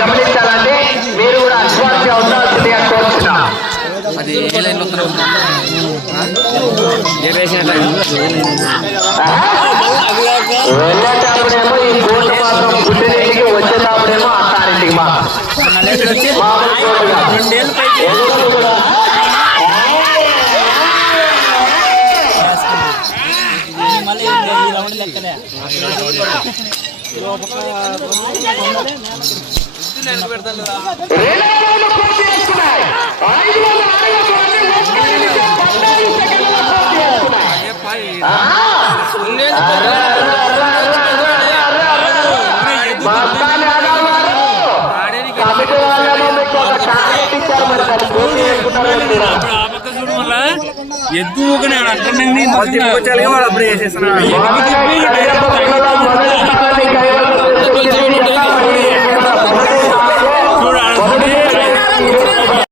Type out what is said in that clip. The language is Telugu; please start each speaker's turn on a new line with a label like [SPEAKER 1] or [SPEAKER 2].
[SPEAKER 1] గమనించాలండి మీరు కూడా అడ్వాన్స్ అవుతాల్సిందిగా కోరుతున్నాం
[SPEAKER 2] అది ఏ లైన్లో
[SPEAKER 1] వెళ్ళేటప్పుడేమో ఈ మాత్రం పుట్టినింటికి వచ్చేటప్పుడేమో అత్తారింటికి మాత్రం మామూలు
[SPEAKER 3] రౌండ్ లెక్కనే
[SPEAKER 1] రేణువులు పూర్తి
[SPEAKER 4] ఎద్దు ఊకనే అంటున్నాను